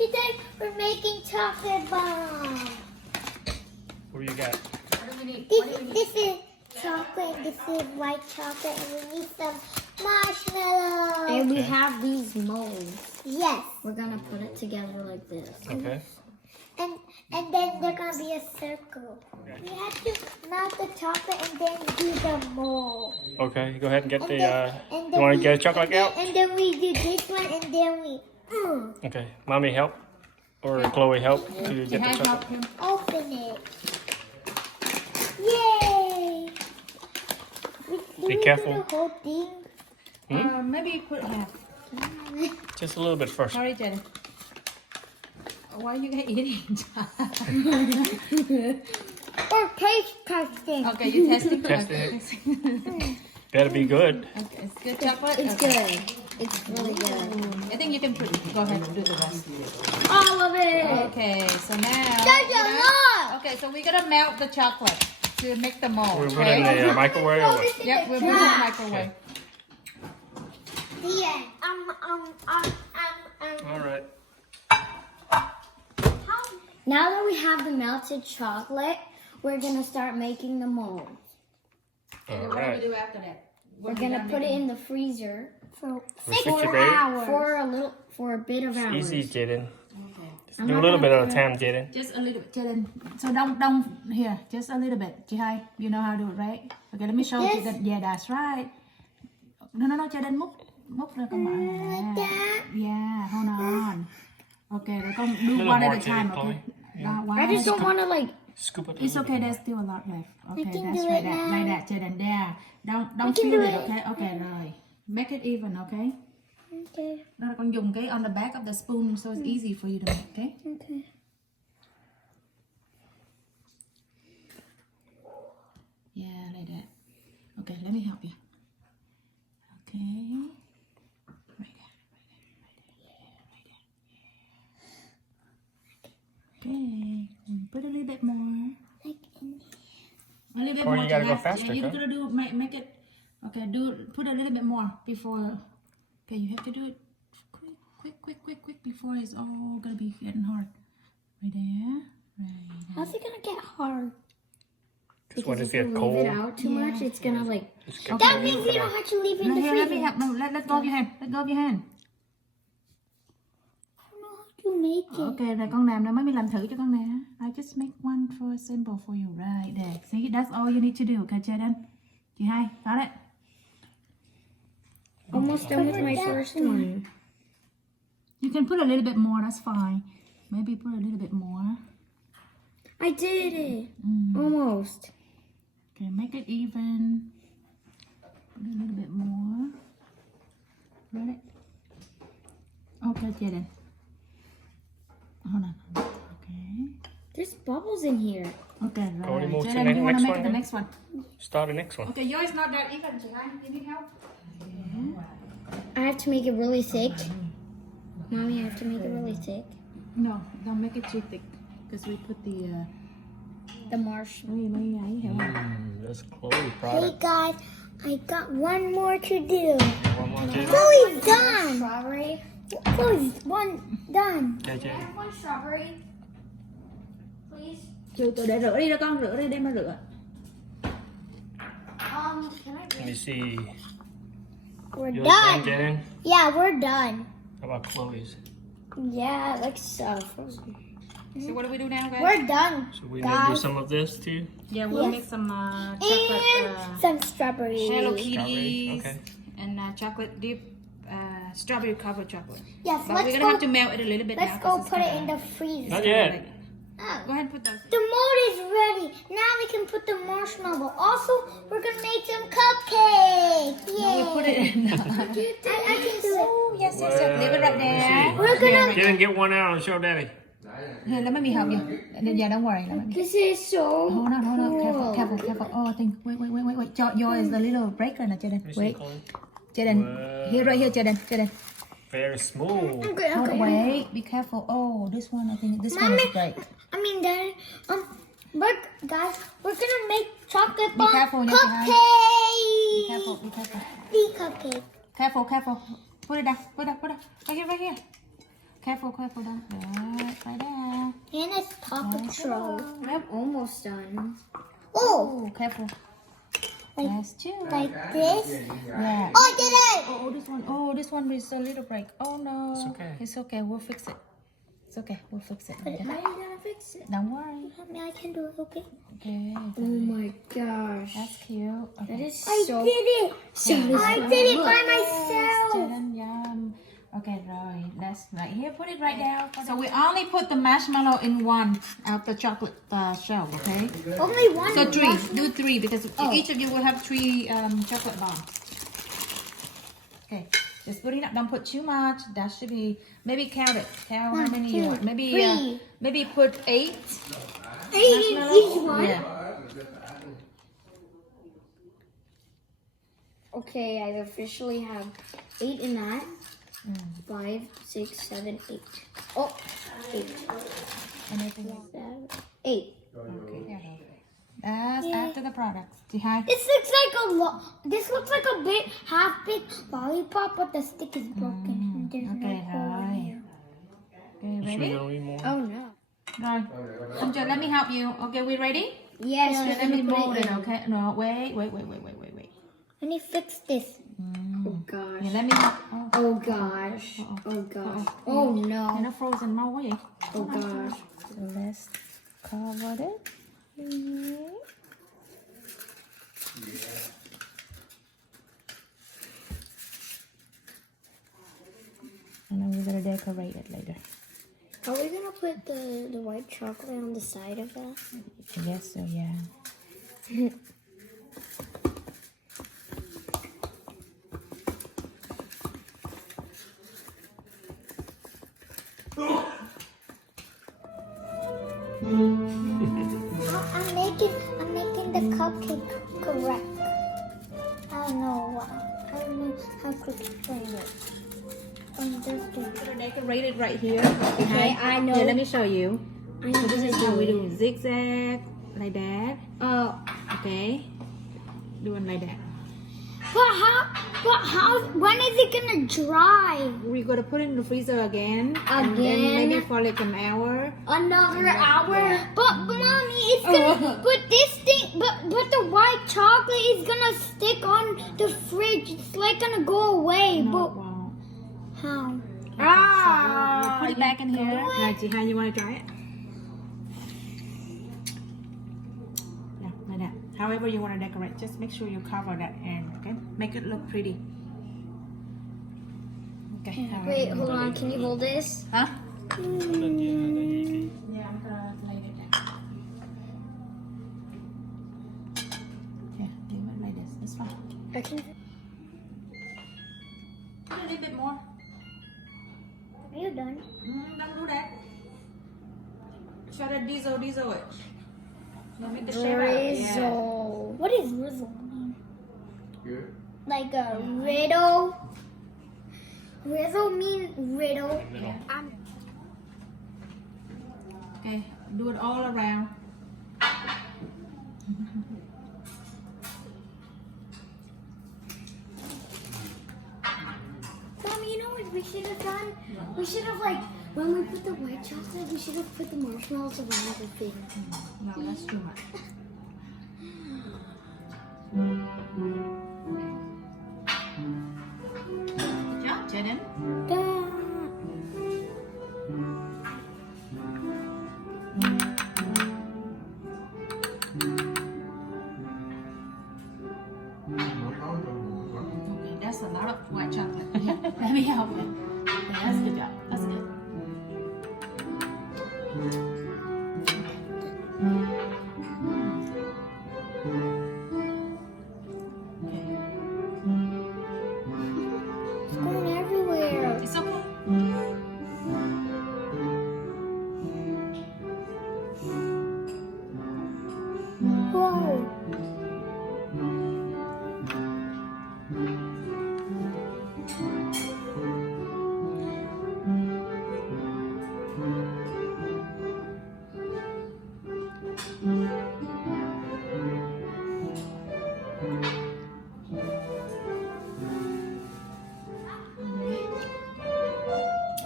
Today we're making chocolate bomb. What do you got? What do we need? This is chocolate, this is white chocolate, and we need some marshmallow. And we have these molds. Yes. We're gonna put it together like this. Okay. And then there's gonna be a circle. We have to melt the chocolate and then do the mold. Okay, go ahead and get And the, then- and you then want to we- get a chocolate and then- out? And then we do this one, and then we Okay, Mommy help, or Chloe help to get the Help chocolate. him. open it. Yay! Do we careful. Do the whole thing? Maybe put half. Just a little bit first. Sorry, Jenny. Why are you eating? Or taste testing. Okay, you testing? Test Okay. it. Better be good. Okay, it's good chocolate. It's Okay. good. It's really good. I think you can put. Go ahead and do the rest. All of it. Okay, so now. There's a lot. Okay, so we're gonna melt the chocolate to make the mold. We'll put it in Okay? the microwave. Or what? Yep, we'll put it in the microwave. The end. All right. Now that we have the melted chocolate, we're gonna start making the mold. All What do right. we do after that? We're gonna put it in the freezer For For 60 days. for a bit of hours. Easy, Jaden. Okay. Do a little bit at a time, Jaden. Just a little bit, Jaden. So don't here. Just a little bit. Jihai, you know how to do it, right? Okay, let me show you. That. Yeah, that's right. No, Jaden, move ra con bạn like that. Yeah, hold on. Okay, rồi con do Little one more, at a time. Jaden, Okay. Chloe. One I at just a don't time. want to like. Scoop it. a It's little okay. bit There's still a lot left. Okay, can that's do right. it That, now. like that, Jaden. There. Don't can feel do it. it. Okay. Okay, rồi. Make it even. Okay. Okay. Đó là con dùng cái on the back of the spoon so it's easy for you to make. Okay. Okay. Yeah, like that. Okay, let me help you. Okay. Right there. Okay. Put a little bit more. Like in A little bit Or more. you gotta go Jihad. faster, Yeah, you're huh? gonna do make it. Okay, put a little bit more before. Okay, you have to do it quick before it's all gonna be getting hard. Right there. Right. How's it gonna get hard? Just want to If get you cold. leave it out too much, it's gonna like. Just get That cold. means you don't have to leave it in No, the here, let freezer. me help. No, let go of your hand. Let go of your hand. I don't know how to make it. Okay, rồi con làm rồi mới làm thử cho con nè. I just make one for simple for you right there. See, that's all you need to do. Okay, Jaden. Chị hai, got it? Almost done with my first one. You can put a little bit more. That's fine. Maybe put a little bit more. I did it. Almost. Okay, make it even. Put a little bit more. Right? Okay, Jaden. Hold on. Okay. There's bubbles in here. Okay, Go right. move to Jaden, the you want next to make one, it the huh? next one? Start the next one. Okay, yours not that even, Jihai. You need help? I have to make it really thick. Mommy, I have to make it really thick. No, don't make it too thick. Because we put the... The marshmallow. That's Chloe Hey product. guys, I got one more to do. One more, Jaden. Chloe's done. Strawberry. Chloe's done. Okay, Jaden. One strawberry. Please. Từ từ để rửa đi đó con, rửa đi đem nó rửa. Can I Let me see. We're Yours done, done. Jaden? Yeah, we're done. How about Chloe's? Yeah, it looks frozen. So what do we do now, guys? We're done. So we need to do some of this too? Yeah, we'll Yes. make some And chocolate some strawberries. Hello Strawberry, Kitties okay. and chocolate dip, strawberry covered chocolate. Yes, But we're let's gonna go. have to melt it a little bit now. Let's go 'cause it's put it kinda- in the freezer. Not yet. Go ahead and put those. The mold is ready. Now we can put the marshmallow. Also, we're gonna make some cupcakes. Yay! We put it in. I can do it. Yes, leave it right there. We're gonna. Jaden, get one out and show Daddy. Here, let me help you. Yeah, don't worry. This is so Hold on. cool. Careful. Oh, I think. Wait. Yours is the little breaker, Jaden. Let me see, Wait, Chloe. Jaden. Wow. Right here, Jaden. Very smooth. Okay, Hold okay. on, wait. Be careful. Oh, this one. I think this one is break. Daddy, guys, we're gonna make chocolate Be bomb careful, yes, cupcakes. Be careful. The cupcake. Careful. Put it down. Right here. Careful, careful. Don't. Right there. And it's Paw Patrol. I'm almost done. Oh, Oh, careful. Like- That's two. like this. Yeah. Oh, I did it! Oh, this one. Oh, this one is a little break. Oh no. It's okay. It's okay. We'll fix it. It's okay. We'll fix it. But how are you gonna fix it? Don't worry. Help me, I can do it, okay? Okay. Oh my gosh. That's cute. That Okay. is I so did it! I did it by myself! Student, yum. Okay, rồi. That's right here. Put it right down. So we only put the marshmallow in one of the chocolate shell, okay? Only one. So three. left. Do three because Oh. each of you will have three chocolate bombs. Okay. Just put it up. Don't put too much. That should be. Maybe count it. Count how many you want. Maybe three. maybe put 8. 8 in each one. Yeah. Okay, I officially have 8 in that. 5, 6, 7, 8. Oh, 8. Anything else? 8. Okay. That's after the products. Hi. This looks like this looks like a big half big lollipop, but the stick is broken. And there's Okay, no hole hi. here. Okay, So ready? you don't need more. Oh no. Rồi. Amjad, let me help you. Okay, we ready? Yes, Okay, just let me put mold it it, in. okay? No, wait. Let me fix this. Oh gosh. Yeah, let me help. Oh, Oh gosh. Oh gosh. Oh no. nó frozen mau quá vậy? Oh gosh. So let's cover it. And then we're gonna decorate it later. Are we gonna put the white chocolate on the side of that? I guess so, yeah. I'm making the cupcake correct. I don't know how to explain it. We're gonna decorate it right here. Okay, I know. Yeah, let me show you. I know So this is how how to we do it. do zigzag, like that. Okay. Doing like that. But how, when is it gonna dry? We're gonna put it in the freezer again. And then Again? maybe for like an hour. Another hour? But mommy, it's gonna, but this thing, but the white chocolate is gonna stick on the fridge. It's like gonna go away. No, But it won't. how? We'll put it back in here. Right, Jihan, you wanna try it? Yeah, like that. However you wanna decorate, just make sure you cover that end, okay? Make it look pretty. Okay. Wait, hold on. Can you hold this? Huh? Yeah, I Yeah, I'm gonna lay it down. Yeah, do it like this. It's fine. I can. Put a little bit more. Are you done? Don't do that. Try to diesel it. Let me get the shape out. Yeah. Drizzle. What is rizzle mean? Like a riddle. Rizzle mean riddle. Okay, do it all around. Mom, you know what we should have done? We should have when we put the white chocolate, we should have put the marshmallows around the thing. No, that's too much. Good job, Jaden. Okay, that's a lot of white chocolate. Let me help you. Okay, that's a good job. That's good. Okay. It's going everywhere. It's okay. Whoa.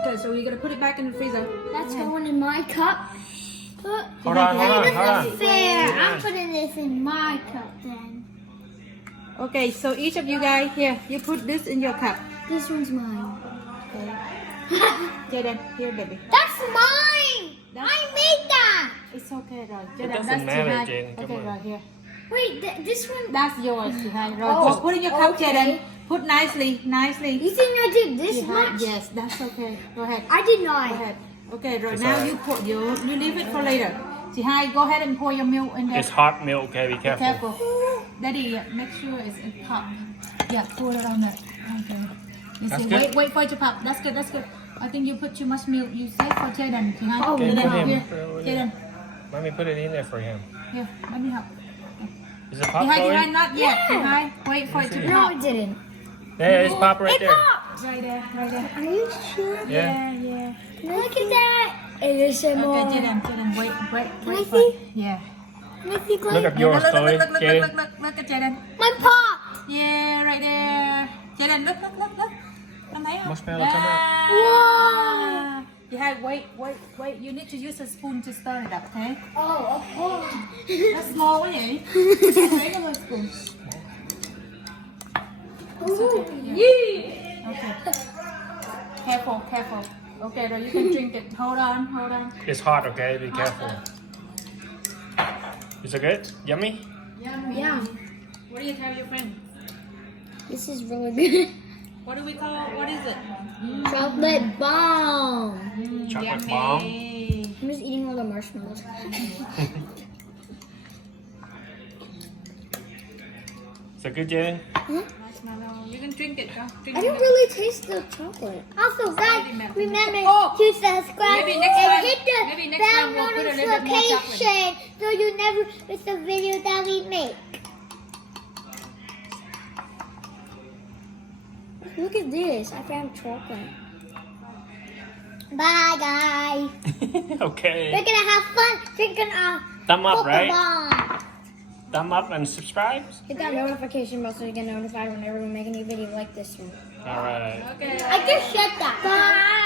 Okay, so we you're gonna put it back in the freezer. That's going in my cup. Hold on, hold on, This hold on. is fair. Yeah. I'm putting this in my cup then. Okay, so each of you guys here, you put this in your cup. This one's mine. Jaden, here, baby. That's mine. I made that. It's okay, right? It Jaden, doesn't that's matter, Jihai. Jaden, come Okay, on. right here. Wait, this one. That's yours, Jihai. Right. Oh, Just put in your cup, okay. Jaden. Put nicely, nicely. You think I did this Jihai, much? yes, that's okay. Go ahead. I did Go not. ahead. Okay, right It's now alright. you put you leave it for later. Jihai, go ahead and pour your milk in there. It's hot milk, okay? Be careful. Careful. Daddy, make sure it's pop. Yeah, pour it on there. Okay. You That's see, good. wait for it to pop. That's good, that's good. I think you put too much milk. You save for Jaden. Jihai. Oh, Okay, no. put him. Here, Put him. Jaden. Mommy put it in there for him. Here, let me help. Is it pop, Jihai, Chloe? Jihai, not yet. Yeah. Jihai, wait for it to No, No, pop. it didn't. There, it's pop right It there. popped. Right there, right there. Are you sure? Yeah. Yeah. Look at that. ASMR. Okay, Jaden, wait Can I for see? it. Yeah. Can I see, Chloe? Look at yours, look, Chloe. look, Jaden. look at Jaden. My popped. Yeah, right there. Jaden, look. Con thấy không? Marshmallow come out. Wow. Yeah, wait. You need to use a spoon to stir it up, okay? Oh, of course. Nó small quá vậy? Lấy nó lên spoon. Okay. Careful. Okay, rồi you can drink it. Hold on. It's hot, okay? Be careful. Is it good? Yummy? Yeah. What do you tell your friend? This is really good. What do we call? What is it? Chocolate bomb. Chocolate Yummy. bomb. I'm just eating all the marshmallows. Is it good, Jaden? Marshmallow. You can drink it, girl. Drink I it. don't really taste the chocolate. Also, guys, remember Oh, to subscribe maybe next time- and hit maybe the next bell time we'll put a little bit more notification so you never miss a video that we make. Look at this. I found chocolate. Bye, guys. Okay. We're gonna have fun drinking our Thumb up, right? Pokemon. Thumb up and subscribe. Hit that notification bell so you get notified whenever we make a new video like this one. All right. Okay. I just said that. Bye.